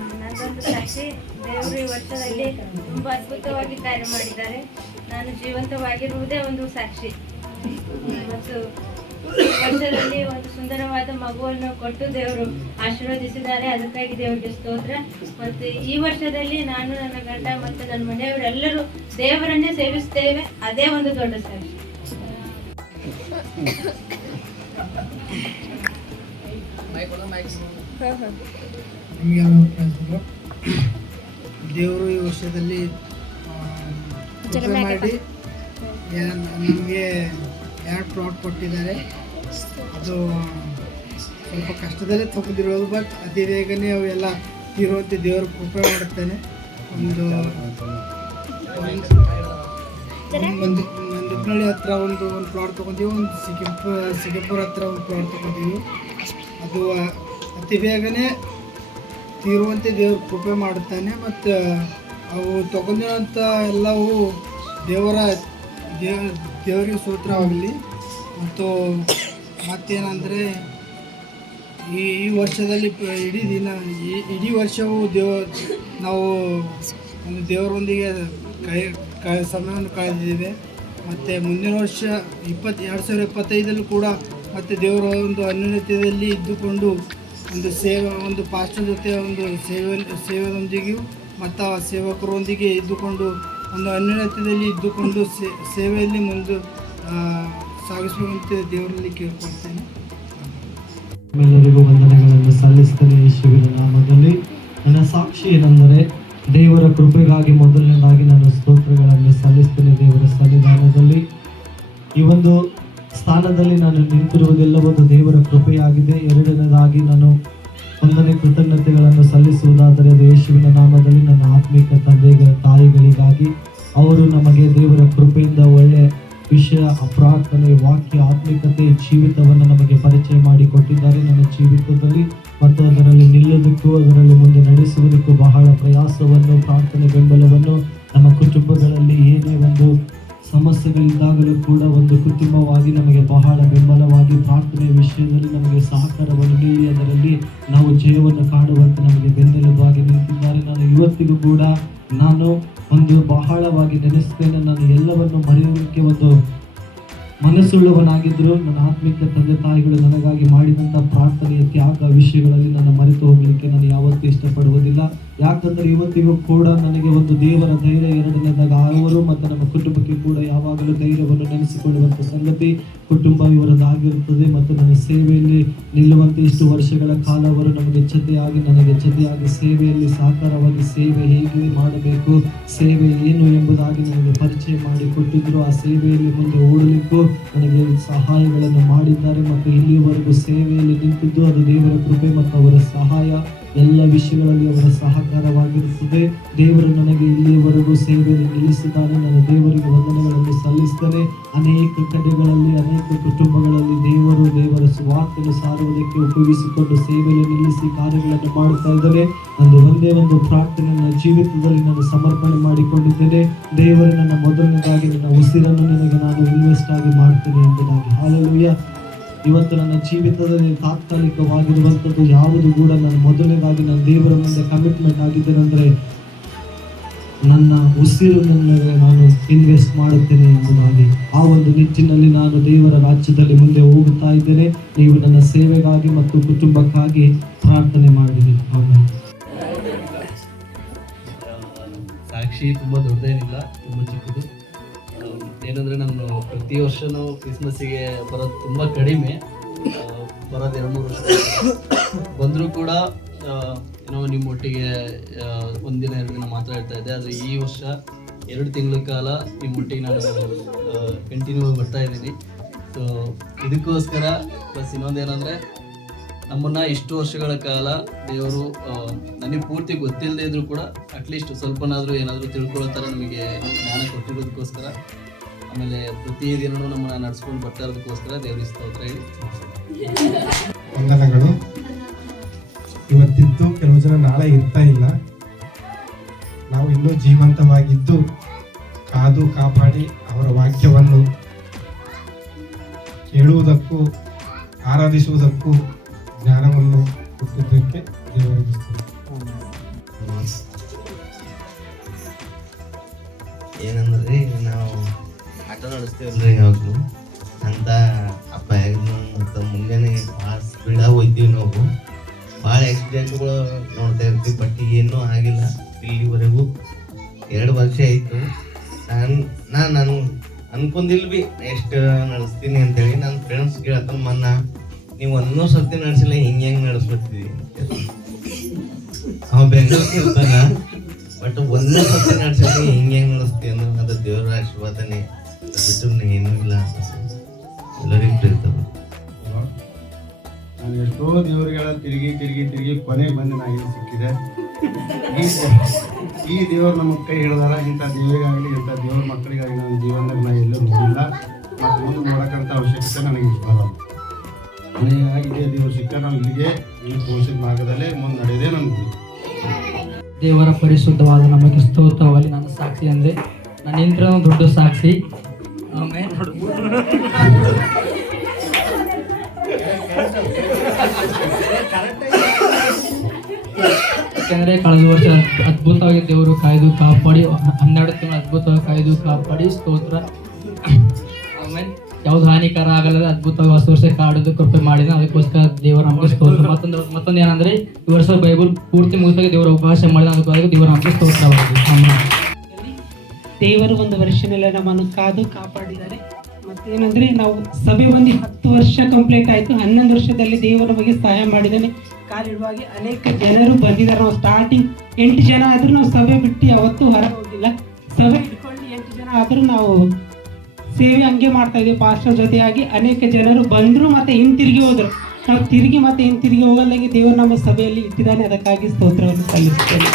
ನನ್ನದೊಂದು ಸಾಕ್ಷಿ, ದೇವರು ಈ ವರ್ಷದಲ್ಲಿ ತುಂಬ ಅದ್ಭುತವಾಗಿ ಕಾರ್ಯ ಮಾಡಿದ್ದಾರೆ. ನಾನು ಜೀವಂತವಾಗಿರುವುದೇ ಒಂದು ಸಾಕ್ಷಿ. ಮತ್ತು ಈ ವರ್ಷದಲ್ಲಿ ಒಂದು ಸುಂದರವಾದ ಮಗುವನ್ನು ಕೊಟ್ಟು ದೇವರು ಆಶೀರ್ವದಿಸಿದ್ದಾರೆ. ಅದಕ್ಕಾಗಿ ದೇವರಿಗೆ ಸ್ತೋತ್ರ. ಮತ್ತು ಈ ವರ್ಷದಲ್ಲಿ ನಾನು, ನನ್ನ ಗಂಡ ಮತ್ತು ನನ್ನ ಮನೆಯವರೆಲ್ಲರೂ ದೇವರನ್ನೇ ಸೇವಿಸ್ತೇವೆ. ಅದೇ ಒಂದು ದೊಡ್ಡ ಸಾಕ್ಷಿ. ದೇವರು ಈ ವರ್ಷದಲ್ಲಿ ಮಾಡಿ ನಮಗೆ 2 ಪ್ಲಾಟ್ ಕೊಟ್ಟಿದ್ದಾರೆ. ಅದು ಸ್ವಲ್ಪ ಕಷ್ಟದಲ್ಲೇ ತಗೊಂಡಿರೋದು, ಬಟ್ ಅತಿ ಬೇಗನೆ ಅವೆಲ್ಲ ತೀರುವಂತೆ ದೇವರು ಕೃಪೆ ಮಾಡುತ್ತಾನೆ. ಒಂದು ದುಪ್ಪನಹಳ್ಳಿ ಹತ್ರ ಒಂದು ಪ್ಲಾಟ್ ತೊಗೊಂಡಿವಿ, ಒಂದು ಸಿಗಂಪುರ ಹತ್ರ ಒಂದು ಪ್ಲಾಟ್ ತೊಗೊಂಡಿವಿ. ಅದು ಅತಿ ಬೇಗನೆ ತೀರುವಂತೆ ದೇವರು ಕೃಪೆ ಮಾಡುತ್ತಾನೆ. ಮತ್ತು ಅವು ತೊಗೊಂಡಿರೋಂಥ ಎಲ್ಲವೂ ದೇವರಿಗೆ ಸ್ತೋತ್ರವಾಗಲಿ. ಮತ್ತು ಮತ್ತೇನೆಂದರೆ ಈ ವರ್ಷದಲ್ಲಿ ಇಡೀ ವರ್ಷವೂ ನಾವು ಒಂದು ದೇವರೊಂದಿಗೆ ಸಮಯವನ್ನು ಕಳೆದಿದ್ದೇವೆ. ಮತ್ತು ಮುಂದಿನ ವರ್ಷ 2025 ಕೂಡ ಮತ್ತು ದೇವರ ಒಂದು ಅನ್ಯೋನ್ಯತೆಯಲ್ಲಿ ಇದ್ದುಕೊಂಡು ಒಂದು ಪಾಸ್ಟರ್ ಜೊತೆ ಒಂದು ಸೇವೆಯೊಂದಿಗೆಯೂ ಮತ್ತು ಆ ಸೇವಕರೊಂದಿಗೆ ಇದ್ದುಕೊಂಡು ಒಂದು ಅನ್ಯೋನ್ಯತೆಯಲ್ಲಿ ಇದ್ದುಕೊಂಡು ಸೇವೆಯಲ್ಲಿ ಮುಂದೆ ಸಾಗಿಸುವಂತೆ ದೇವರಲ್ಲಿ ಕೇಳ್ಕೊಳ್ತೇನೆ. ಎಲ್ಲರಿಗೂ ವಂದನೆಗಳನ್ನು ಸಲ್ಲಿಸ್ತೇನೆ ಯೇಸುವಿನ ನಾಮದಲ್ಲಿ. ನನ್ನ ಸಾಕ್ಷಿ ಏನೆಂದರೆ ದೇವರ ಕೃಪೆಗಾಗಿ ಮೊದಲನೇದಾಗಿ ನಾನು ಸ್ತೋತ್ರಗಳನ್ನು ಸಲ್ಲಿಸ್ತೇನೆ. ದೇವರ ಸನ್ನಿಧಾನದಲ್ಲಿ ಈ ಒಂದು ಸ್ಥಾನದಲ್ಲಿ ನಾನು ನಿಂತಿರುವುದೆಲ್ಲವೊಂದು ದೇವರ ಕೃಪೆಯಾಗಿದೆ. ಎರಡನೇದಾಗಿ ನಾನು ವಂದನೆ ಕೃತಜ್ಞತೆಗಳನ್ನು ಸಲ್ಲಿಸುವುದಾದರೆ ಅದು ಯೇಸುವಿನ ನಾಮದಲ್ಲಿ ನನ್ನ ಆತ್ಮಿಕ ತಾಯಿಗಳಿಗಾಗಿ ಅವರು ನಮಗೆ ದೇವರ ಕೃಪೆಯಿಂದ ಒಳ್ಳೆ ವಿಷಯ ಪ್ರಾರ್ಥನೆ, ವಾಕ್ಯ, ಆತ್ಮಿಕತೆ ಜೀವಿತವನ್ನು ನಮಗೆ ಪರಿಚಯ ಮಾಡಿಕೊಟ್ಟಿದ್ದಾರೆ. ನನ್ನ ಜೀವಿತದಲ್ಲಿ ಮತ್ತು ಅದರಲ್ಲಿ ನಿಲ್ಲುವುದಕ್ಕೂ ಅದರಲ್ಲಿ ಮುಂದೆ ನಡೆಸುವುದಕ್ಕೂ ಬಹಳ ಪ್ರಯಾಸವನ್ನು, ಪ್ರಾರ್ಥನೆ ಬೆಂಬಲವನ್ನು, ನಮ್ಮ ಕುಟುಂಬಗಳಲ್ಲಿ ಏನೇ ಒಂದು ಸಮಸ್ಯೆಗಳಿದ್ದಾಗಲೂ ಕೂಡ ಒಂದು ಕುಟುಂಬವಾಗಿ ನಮಗೆ ಬಹಳ ಬೆಂಬಲವಾಗಿ ಪ್ರಾರ್ಥನೆಯ ವಿಷಯದಲ್ಲಿ ನಮಗೆ ಸಹಕಾರವನ್ನು ನೀಡಿ ಅದರಲ್ಲಿ ನಾವು ಜಯವನ್ನು ಕಾಣುವಂತೆ ನಮಗೆ ಬೆನ್ನೆಲುಬಾಗಿ ನಿಂತಿದ್ದಾರೆ. ನಾನು ಇವತ್ತಿಗೂ ಕೂಡ ನಾನು ಒಂದು ಬಹಳವಾಗಿ ನೆನೆಸ್ತೇನೆ. ನಾನು ಎಲ್ಲವನ್ನು ಮರೆಯೋದಕ್ಕೆ ಒಂದು ಮನಸ್ಸುಳ್ಳವನಾಗಿದ್ದರು. ನನ್ನ ಆತ್ಮಿಕ ತಂದೆ ತಾಯಿಗಳು ನನಗಾಗಿ ಮಾಡಿದಂಥ ಪ್ರಾರ್ಥನೆಯ ತ್ಯಾಗ ವಿಷಯಗಳಲ್ಲಿ ನನ್ನ ಮರೆತು ಹೋಗಲಿಕ್ಕೆ ನಾನು ಯಾವತ್ತೂ ಇಷ್ಟಪಡುವುದಿಲ್ಲ. ಯಾಕಂದರೆ ಇವತ್ತಿಗೂ ಕೂಡ ನನಗೆ ಒಂದು ದೇವರ ಧೈರ್ಯ, ಎರಡನೇದಾಗ ಅವರು ಮತ್ತು ನಮ್ಮ ಕುಟುಂಬಕ್ಕೆ ಕೂಡ ಯಾವಾಗಲೂ ಧೈರ್ಯವನ್ನು ನೆನೆಸಿಕೊಳ್ಳುವಂಥ ಸಂಗತಿ ಕುಟುಂಬ ಇವರದ್ದಾಗಿರುತ್ತದೆ. ಮತ್ತು ನನ್ನ ಸೇವೆಯಲ್ಲಿ ನಿಲ್ಲುವಂತೆ ಇಷ್ಟು ವರ್ಷಗಳ ಕಾಲ ಅವರು ನಮಗೆ ನನಗೆ ಜೊತೆಯಾಗಿ ಸೇವೆಯಲ್ಲಿ ಸಹಕಾರವಾಗಿ ಸೇವೆ ಹೇಗೆ ಮಾಡಬೇಕು, ಸೇವೆ ಏನು ಎಂಬುದಾಗಿ ನನಗೆ ಪರಿಚಯ ಮಾಡಿಕೊಟ್ಟಿದ್ದರು. ಆ ಸೇವೆಯಲ್ಲಿ ಮುಂದೆ ಓಡಲಿಕ್ಕೂ ನನಗೆ ಸಹಾಯಗಳನ್ನು ಮಾಡಿದ್ದಾರೆ. ಮತ್ತು ಇಲ್ಲಿಯವರೆಗೂ ಸೇವೆಯಲ್ಲಿ ನಿಂತಿದ್ದು ಅದು ದೇವರ ಕೃಪೆ ಮತ್ತು ಅವರ ಸಹಾಯ, ಎಲ್ಲ ವಿಷಯಗಳಲ್ಲಿ ಅವರ ಸಹಕಾರವಾಗಿರುತ್ತದೆ. ದೇವರು ನನಗೆ ಇಲ್ಲಿಯವರೆಗೂ ಸೇವೆಯಲ್ಲಿ ನಿಲ್ಲಿಸಿದ್ದಾನೆ. ನಾನು ದೇವರಿಗೆ ವಂದನೆಗಳನ್ನು ಸಲ್ಲಿಸ್ತೇನೆ. ಅನೇಕ ಕಡೆಗಳಲ್ಲಿ, ಅನೇಕ ಕುಟುಂಬಗಳಲ್ಲಿ ದೇವರ ಸುವಾರ್ತೆಯನ್ನು ಸಾರುವುದಕ್ಕೆ ಉಪಯೋಗಿಸಿಕೊಂಡು ಸೇವೆಯಲ್ಲಿ ನಿಲ್ಲಿಸಿ ಕಾರ್ಯಗಳನ್ನು ಮಾಡುತ್ತಾ ಇದ್ದಾರೆ. ಒಂದೇ ಒಂದು ಪ್ರಾರ್ಥನೆ ನನ್ನ ಜೀವಿತದಲ್ಲಿ ನಾನು ಸಮರ್ಪಣೆ ಮಾಡಿಕೊಂಡಿದ್ದೇನೆ. ದೇವರು ನನ್ನ ಮೊದಲನೇದಾಗಿ ನನ್ನ ಉಸಿರನ್ನು ನಿನಗೆ ನಾನು ಇನ್ವೆಸ್ಟ್ ಆಗಿ ಮಾಡ್ತೇನೆ ಎಂಬುದಾಗಿ. ಹಾಲೆಲೂಯಾ. ಇವತ್ತು ನನ್ನ ಜೀವಿತದಲ್ಲಿ ತಾತ್ಕಾಲಿಕವಾಗಿರುವಂಥದ್ದು ಯಾವುದು ಕೂಡ ನಾನು ಮೊದಲನೇದಾಗಿ ನನ್ನ ದೇವರ ಮುಂದೆ ಕಮಿಟ್ಮೆಂಟ್ ಆಗಿದ್ದೇನೆ ಅಂದರೆ ನನ್ನ ಉಸಿರಿನಲ್ಲಿ ನಾನು ಇನ್ವೆಸ್ಟ್ ಮಾಡುತ್ತೇನೆ ಎಂಬುದಾಗಿ. ಆ ಒಂದು ನಿಟ್ಟಿನಲ್ಲಿ ನಾನು ದೇವರ ರಾಜ್ಯದಲ್ಲಿ ಮುಂದೆ ಹೋಗುತ್ತಾ ಇದ್ದೇನೆ. ನೀವು ನನ್ನ ಸೇವೆಗಾಗಿ ಮತ್ತು ಕುಟುಂಬಕ್ಕಾಗಿ ಪ್ರಾರ್ಥನೆ ಮಾಡಿರಿ. ಆಮೇಲೆ ಸಾಕ್ಷಿ ತುಂಬ ದೊಡ್ಡದೇನಿಲ್ಲ, ತುಂಬ ಚಿಕ್ಕದು. ಏನಂದರೆ ನಾನು ಪ್ರತಿ ವರ್ಷವೂ ಕ್ರಿಸ್ಮಸ್ಸಿಗೆ ಬರೋದು ತುಂಬ ಕಡಿಮೆ, ಬರೋದು 2-3 ವರ್ಷ ಬಂದರೂ ಕೂಡ ನಿಮ್ಮೊಟ್ಟಿಗೆ ಒಂದಿನ 2 ದಿನ ಮಾತ್ರ ಇರ್ತಾ ಇದ್ದೆ. ಆದರೆ ಈ ವರ್ಷ 2 ತಿಂಗಳ ಕಾಲ ನಿಮ್ಮೊಟ್ಟಿಗೆ ನಾನು ಕಂಟಿನ್ಯೂ ಆಗಿ ಬರ್ತಾ ಇದ್ದೀನಿ. ಸೊ ಇದಕ್ಕೋಸ್ಕರ ಪ್ಲಸ್ ಇನ್ನೊಂದೇನೆಂದರೆ ನಮ್ಮನ್ನು ಇಷ್ಟು ವರ್ಷಗಳ ಕಾಲ ದೇವರು ನನಗೆ ಪೂರ್ತಿ ಗೊತ್ತಿಲ್ಲದೆ ಇದ್ರೂ ಕೂಡ ಅಟ್ಲೀಸ್ಟ್ ಸ್ವಲ್ಪನಾದರೂ ಏನಾದರೂ ತಿಳ್ಕೊಳ್ಳೋ ಥರ ನಮಗೆ ಜ್ಞಾನ ಕೊಟ್ಟಿರೋದಕ್ಕೋಸ್ಕರ, ಆಮೇಲೆ ಪ್ರತಿದಿನವೂ ನಮ್ಮನ್ನು ನಡ್ಸ್ಕೊಂಡು ಬರ್ತಾ ಇರೋದಕ್ಕೋಸ್ಕರ ದೇವರಿಗೆ ಸ್ತೋತ್ರ ಹೇಳಿ ವಂದನೆಗಳು. ಇವತ್ತಿದ್ದು ಕೆಲವು ಜನ ನಾಳೆ ಇರ್ತಾ ಇಲ್ಲ. ನಾವು ಇನ್ನೂ ಜೀವಂತವಾಗಿದ್ದು ಕಾದು ಕಾಪಾಡಿ ಅವರ ವಾಕ್ಯವನ್ನು ಕೇಳುವುದಕ್ಕೂ ಆರಾಧಿಸುವುದಕ್ಕೂ ಜ್ಞಾನವನ್ನು ಕೊಟ್ಟಿದ್ದಕ್ಕೆ ದೇವರಿಗೆ ಏನಂದ್ರೆ ನಾವು ಆಟೋ ನಡೆಸ್ತೇವಲ್ರಿ ಯಾವಾಗಲೂ ಅಂತ ಹಬ್ಬ ಮತ್ತು ಮುಂಜಾನೆ ಭಾಳ ಸ್ಪೀಡಾಗಿ ಹೋಗ್ತೀವಿ ನಾವು. ಭಾಳ ಆಕ್ಸಿಡೆಂಟ್ಗಳು ನೋಡ್ತಾ ಇರ್ತೀವಿ. ಬಟ್ ಏನೂ ಆಗಿಲ್ಲ ಇಲ್ಲಿವರೆಗೂ. 2 ವರ್ಷ ಆಯಿತು. ನಾನು ಅನ್ಕೊಂಡಿಲ್ಲ ಭೀ ಎಷ್ಟು ನಡೆಸ್ತೀನಿ ಅಂತೇಳಿ. ನನ್ನ ಫ್ರೆಂಡ್ಸ್ ಕೇಳ್ತಾನೆ, ಮೊನ್ನ ನೀವು ಒಂದೂ ಸರ್ತಿ ನಡೆಸಿಲ್ಲ, ಹೆಂಗೆ ನಡೆಸ್ಬಿಡ್ತೀವಿ. ಅವ ಬೆಂಗಳೂರಿಗೆ ಇರ್ತಾನ, ಬಟ್ ಒಂದೇ ಸರ್ತಿ ನಡೆಸಿದ್ರೆ ಹೆಂಗೆ ನಡೆಸ್ತೀವಿ ಅಂದ್ರೆ ಅದು ದೇವರ ಆಶೀರ್ವಾದನೆ ಬಿಟ್ಟು ಏನೂ ಇಲ್ಲ. ಎಲ್ಲರಿಗೂ ಪ್ರೀತರು. ನಾನು ಎಷ್ಟೋ ದೇವರುಗಳ ತಿರುಗಿ ಕೊನೆಗೆ ಬಂದು ನನಗೆ ಸಿಕ್ಕಿದೆ. ಈ ದೇವರು ನಮಗೆ ಕೈ ಹಿಡಿದಾರ. ಇಂಥ ದೇವರಿಗಾಗಲಿ ಇಂಥ ದೇವ್ರ ಮಕ್ಕಳಿಗಾಗಿ ನನ್ನ ಜೀವನದಾಗ ನಾನು ಎಲ್ಲೂ ನೋಡಿಲ್ಲ ಮತ್ತು ಮುಂದೆ ನೋಡೋಕ್ಕಂಥ ಅವಶ್ಯಕತೆ ನನಗೆ ಬರಲ್ಲ. ನನಗೆ ಇದೇ ದೇವರು ಸಿಕ್ಕ ನಾವು ಇಲ್ಲಿಗೆ ಈ ತೋರಿಸಿದ ಮಾರ್ಗದಲ್ಲೇ ಮುಂದೆ ನಡೆಯೋದೇ ನನಗೆ. ದೇವರ ಪರಿಶುದ್ಧವಾದ ನಮಗೆ ಸ್ತೋತ್ರವಾಗಿ ನನ್ನ ಸಾಕ್ಷಿ ಅಂದರೆ ನನ್ನಿಂದ ದೊಡ್ಡ ಸಾಕ್ಷಿ. ಯಾಕೆಂದರೆ ಕಳೆದ ವರ್ಷ ಅದ್ಭುತವಾಗಿ ದೇವರು ಕಾಯ್ದು ಕಾಪಾಡಿ 12 ತಿಂಗಳು ಅದ್ಭುತವಾಗಿ ಕಾಯ್ದು ಕಾಪಾಡಿ ಸ್ತೋತ್ರ. ಆಮೇಲೆ ಯಾವ್ದು ಹಾನಿಕರ ಆಗಲ್ಲದೆ ಅದ್ಭುತವಾಗಿ ಹೊಸ ವರ್ಷ ಕಾಡೋದು ಕೃಪೆ ಮಾಡಿದ. ಅದಕ್ಕೋಸ್ಕರ ದೇವರ ನಮಗೆ ಸ್ತೋತ್ರ. ಮತ್ತೊಂದು ಏನಂದರೆ ಈ ವರ್ಷ ಬೈಬಲ್ ಪೂರ್ತಿ ಮುಗಿದಾಗ ದೇವರ ಅವಕಾಶ ಮಾಡಿದ. ಅದಕ್ಕಾಗಿ ದೇವರ ನಮಗೆ ಸ್ತೋತ್ರವಾಗಿದೆ. ದೇವರು ಒಂದು ವರ್ಷನೆಲ್ಲ ನಮ್ಮನ್ನು ಕಾದು ಕಾಪಾಡಿದ್ದಾರೆ. ಮತ್ತೇನಂದರೆ ನಾವು ಸಭೆ ಬಂದು 10 ವರ್ಷ ಕಂಪ್ಲೀಟ್ ಆಯಿತು. 11 ವರ್ಷದಲ್ಲಿ ದೇವರು ನಮಗೆ ಸಹಾಯ ಮಾಡಿದ್ದಾನೆ. ಕಾಲಿಡುವಾಗಿ ಅನೇಕ ಜನರು ಬಂದಿದ್ದಾರೆ. ನಾವು ಸ್ಟಾರ್ಟಿಂಗ್ 8 ಜನ ಆದರೂ ನಾವು ಸಭೆ ಬಿಟ್ಟು ಯಾವತ್ತೂ ಹೊರಗೆ ಹೋಗಿಲ್ಲ. ಸಭೆ ಇಟ್ಕೊಂಡು 8 ಜನ ಆದರೂ ನಾವು ಸೇವೆ ಹಂಗೆ ಮಾಡ್ತಾ ಇದ್ದೀವಿ ಪಾಸ್ಟರ್ ಜೊತೆಯಾಗಿ. ಅನೇಕ ಜನರು ಬಂದರು ಮತ್ತು ಹಿಂತಿರುಗಿ ಹೋದರು. ನಾವು ತಿರುಗಿ ಮತ್ತೆ ಹಿಂತಿರುಗಿ ಹೋಗಲ್ಲಾಗಿ ದೇವರು ನಮ್ಮ ಸಭೆಯಲ್ಲಿ ಇಟ್ಟಿದ್ದಾನೆ. ಅದಕ್ಕಾಗಿ ಸ್ತೋತ್ರವನ್ನು ಸಲ್ಲಿಸುತ್ತೇನೆ.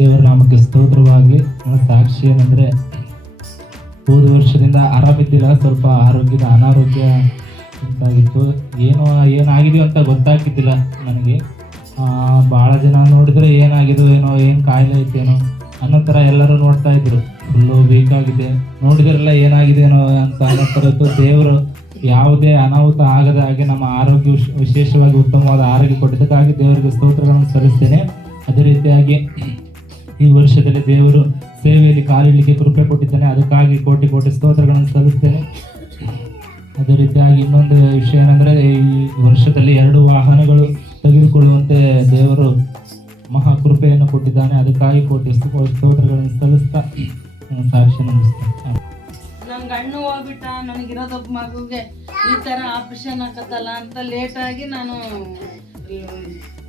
ದೇವರ ನಾಮಕ್ಕೆ ಸ್ತೋತ್ರವಾಗಲಿ. ನನ್ನ ಸಾಕ್ಷಿ ಏನಂದರೆ ಹೋದ ವರ್ಷದಿಂದ ಆರಾಮಿದ್ದಿಲ್ಲ, ಸ್ವಲ್ಪ ಆರೋಗ್ಯದ ಅನಾರೋಗ್ಯ ಉಂಟಾಗಿತ್ತು. ಏನಾಗಿದೆಯೋ ಅಂತ ಗೊತ್ತಾಗ್ತಿದ್ದಿಲ್ಲ ನನಗೆ. ಭಾಳ ಜನ ನೋಡಿದರೆ ಏನಾಗಿದೋ ಏನೋ, ಏನು ಕಾಯಿಲೆ ಐತೇನೋ ಅನ್ನೋ ಥರ ಎಲ್ಲರೂ ನೋಡ್ತಾ ಇದ್ರು. ಫುಲ್ಲು ವೀಕಾಗಿದೆ, ನೋಡಿದ್ರೆಲ್ಲ ಏನಾಗಿದೆಯೋ ಅಂತ ಅನ್ನೋ ಥರ ಇತ್ತು. ದೇವರು ಯಾವುದೇ ಅನಾಹುತ ಆಗದ ಹಾಗೆ ನಮ್ಮ ಆರೋಗ್ಯ ವಿಶೇಷವಾಗಿ ಉತ್ತಮವಾದ ಆರೋಗ್ಯ ಕೊಟ್ಟಿದ್ದಕ್ಕಾಗಿ ದೇವರಿಗೆ ಸ್ತೋತ್ರಗಳನ್ನು ಸಲ್ಲಿಸ್ತೇನೆ. ಅದೇ ರೀತಿಯಾಗಿ ಈ ವರ್ಷದಲ್ಲಿ ದೇವರು ಸೇವೆಯಲ್ಲಿ ಕಾಲಿಡಲಿಕ್ಕೆ ಕೃಪೆ ಕೊಟ್ಟಿದ್ದಾನೆ, ಅದಕ್ಕಾಗಿ ಕೋಟಿ ಕೋಟಿ ಸ್ತೋತ್ರಗಳನ್ನು ಸಲ್ಲಿಸ್ತೇನೆ. ಅದೇ ರೀತಿಯಾಗಿ ಇನ್ನೊಂದು ವಿಷಯ ಏನಂದರೆ, ಈ ವರ್ಷದಲ್ಲಿ 2 ವಾಹನಗಳು ತೆಗೆದುಕೊಳ್ಳುವಂತೆ ದೇವರು ಮಹಾ ಕೃಪೆಯನ್ನು ಕೊಟ್ಟಿದ್ದಾನೆ, ಅದಕ್ಕಾಗಿ ಕೋಟಿ ಸ್ತೋತ್ರಗಳನ್ನು ಸಲ್ಲಿಸ್ತಾ ಸಾಕ್ಷಿ ನಂಬಿಸ್ತೇನೆ. ನನ್ನ ಗಂಡು ಹೋಗ್ಬಿಟ್ಟ, ನನಗಿರೋದೊಬ್ಬ ಮಗುಗೆ ಈ ಥರ ಆಪ್ರೇಷನ್ ಆಕತ್ತಲ್ಲ ಅಂತ ಲೇಟಾಗಿ ನಾನು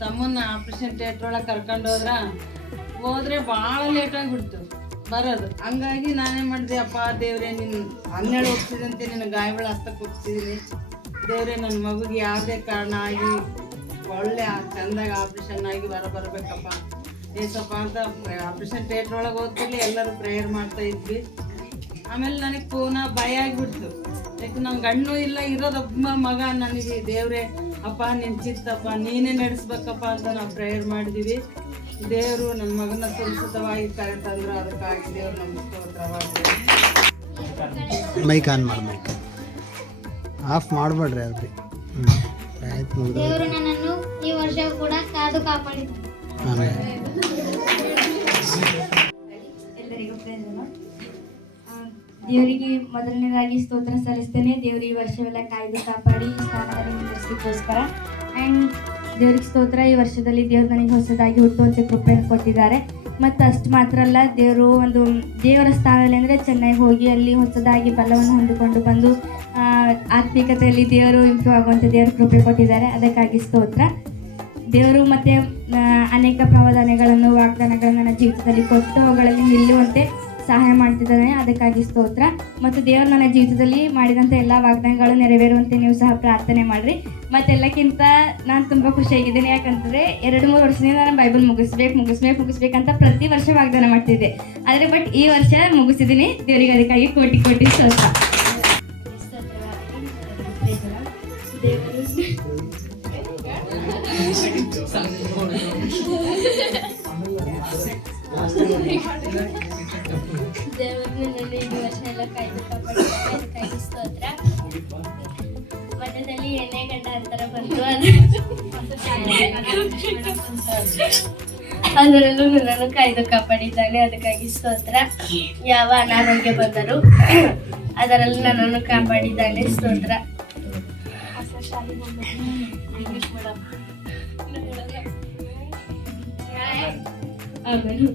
ತಮ್ಮನ್ನ ಆಪ್ರೇಷನ್ ಥಿಯೇಟ್ರ್ ಒಳಗೆ ಕರ್ಕೊಂಡು ಹೋದ್ರೆ ಭಾಳ ಲೇಟಾಗಿಬಿಡ್ತು ಬರೋದು. ಹಂಗಾಗಿ ನಾನೇ ಮಾಡಿದೆ, ಅಪ್ಪ ದೇವ್ರೆ ನಿನ್ನ 12 ಹೋಗ್ತಿದಂತೆ ನಿನ್ನ ಗಾಯಗಳ ಹಸ್ತಕ್ಕೆ ಹೋಗ್ತಿದ್ದೀನಿ. ದೇವ್ರೆ ನನ್ನ ಮಗುಗೆ ಯಾವುದೇ ಕಾರಣ ಆಗಿ ಒಳ್ಳೆ ಚೆಂದಾಗಿ ಆಪ್ರೇಷನ್ ಆಗಿ ಬರಬೇಕಪ್ಪ ಏಸಪ್ಪ ಅಂತ ಆಪ್ರೇಷನ್ ಥಿಯೇಟ್ರ್ ಒಳಗೆ ಹೋಗ್ತಿರ್ಲಿ ಎಲ್ಲರೂ ಪ್ರೇಯರ್ ಮಾಡ್ತಾ ಇದ್ವಿ. ಆಮೇಲೆ ನನಗೆ ಪುನಃ ಭಯ ಆಗಿಬಿಡ್ತು, ಯಾಕೆ ನಮ್ಮ ಗಂಡು ಇಲ್ಲ, ಇರೋದೊಬ್ಬ ಮಗ ನನಗೆ. ದೇವ್ರೆ ಅಪ್ಪ ನಿನ್ನ ಚಿತ್ತಪ್ಪ ನೀನೇ ನಡೆಸ್ಬೇಕಪ್ಪ ಅಂತ ನಾವು ಪ್ರೇಯರ್ ಮಾಡಿದ್ದೀವಿ. ದೇವರು ನನ್ನ ಮಗನ ಸುರಕ್ಷಿತವಾಗಿ ಕರೆತಂದ್ರು, ಅದಕ್ಕಾಗಿ ದೇವ್ರು ನಮ್ಗೆ ಸ್ತೋತ್ರವಾಗಲಿ. ಮೈಕ್ ಆನ್ ಮಾಡಿ, ಮೈಕ್ ಆಫ್ ಮಾಡಬೇಡ್ರಿ ಅಲ್ರಿ. ಆಯ್ತು, ದೇವರು ನನ್ನನ್ನು ಈ ವರ್ಷ ಕೂಡ ಕಾದು ಕಾಪಾಡಿದ್ದಾನೆ. ಎಲ್ಲರಿಗೂ ದೇವರಿಗೆ ಮೊದಲನೇದಾಗಿ ಸ್ತೋತ್ರ ಸಲ್ಲಿಸ್ತೇನೆ. ದೇವರು ಈ ವರ್ಷವೆಲ್ಲ ಕಾಯ್ದು ಕಾಪಾಡಿ ಸ್ಥಾನದಲ್ಲಿ ನಿಲ್ಲಿಸಲಿಕ್ಕೋಸ್ಕರ. ಆ್ಯಂಡ್ ದೇವ್ರಿಗೆ ಸ್ತೋತ್ರ, ಈ ವರ್ಷದಲ್ಲಿ ದೇವ್ರು ನನಗೆ ಹೊಸದಾಗಿ ಹುಟ್ಟುವಂತೆ ಕೃಪೆಯನ್ನು ಕೊಟ್ಟಿದ್ದಾರೆ. ಮತ್ತು ಅಷ್ಟು ಮಾತ್ರ ಅಲ್ಲ, ದೇವರ ಸ್ಥಾನದಲ್ಲಿ ಅಂದರೆ ಚೆನ್ನೈಗೆ ಹೋಗಿ ಅಲ್ಲಿ ಹೊಸದಾಗಿ ಬಲವನ್ನು ಹೊಂದಿಕೊಂಡು ಬಂದು ಆತ್ಮಿಕತೆಯಲ್ಲಿ ದೇವರು ಇಂಪ್ರೂವ್ ಆಗುವಂತೆ ದೇವರು ಕೃಪೆ ಕೊಟ್ಟಿದ್ದಾರೆ, ಅದಕ್ಕಾಗಿ ಸ್ತೋತ್ರ. ದೇವರು ಮತ್ತು ಅನೇಕ ಪ್ರವಾದನೆಗಳನ್ನು ವಾಗ್ದಾನಗಳನ್ನು ನನ್ನ ಜೀವಿತದಲ್ಲಿ ಕೊಟ್ಟು ಅವುಗಳಲ್ಲಿ ನಿಲ್ಲುವಂತೆ ಸಹಾಯ ಮಾಡ್ತಿದ್ದಾನೆ, ಅದಕ್ಕಾಗಿ ಸ್ತೋತ್ರ. ಮತ್ತು ದೇವರು ನನ್ನ ಜೀವಿತದಲ್ಲಿ ಮಾಡಿದಂಥ ಎಲ್ಲ ವಾಗ್ದಾನಗಳು ನೆರವೇರುವಂತೆ ನೀವು ಸಹ ಪ್ರಾರ್ಥನೆ ಮಾಡಿರಿ. ಮತ್ತೆಲ್ಲಕ್ಕಿಂತ ನಾನು ತುಂಬ ಖುಷಿಯಾಗಿದ್ದೇನೆ, ಯಾಕಂತಂದರೆ 2-3 ವರ್ಷದಿಂದ ನಾನು ಬೈಬಲ್ ಮುಗಿಸ್ಬೇಕಂತ ಪ್ರತಿ ವರ್ಷ ವಾಗ್ದಾನ ಮಾಡ್ತಿದ್ದೆ. ಆದರೆ ಈ ವರ್ಷ ಮುಗಿಸಿದ್ದೀನಿ. ದೇವರಿಗೆ ಅದಕ್ಕಾಗಿ ಕೋಟಿ ಕೋಟಿ ಸ್ತೋತ್ರ. ದೇವರು ನನ್ನ ಈ ವರ್ಷ ಎಲ್ಲ ಕಾಯ್ದು ಕಾಪಾಡಿದ್ದಾರೆ, ಅದಕ್ಕಾಗಿ ಸ್ತೋತ್ರ. ಮಧ್ಯದಲ್ಲಿ ಎಣ್ಣೆ ಗಂಡ ಅಂತರ ಬಂತು, ಅದರಲ್ಲೂ ನನ್ನನ್ನು ಕಾಯ್ದು ಕಾಪಾಡಿದ್ದಾನೆ, ಅದಕ್ಕಾಗಿ ಸ್ತೋತ್ರ. ಯಾವ ಅನಾರೋಗ್ಯ ಬಂದರೂ ಅದರಲ್ಲೂ ನನ್ನನ್ನು ಕಾಪಾಡಿದ್ದಾನೆ, ಸ್ತೋತ್ರ. ಆಮೇಲೆ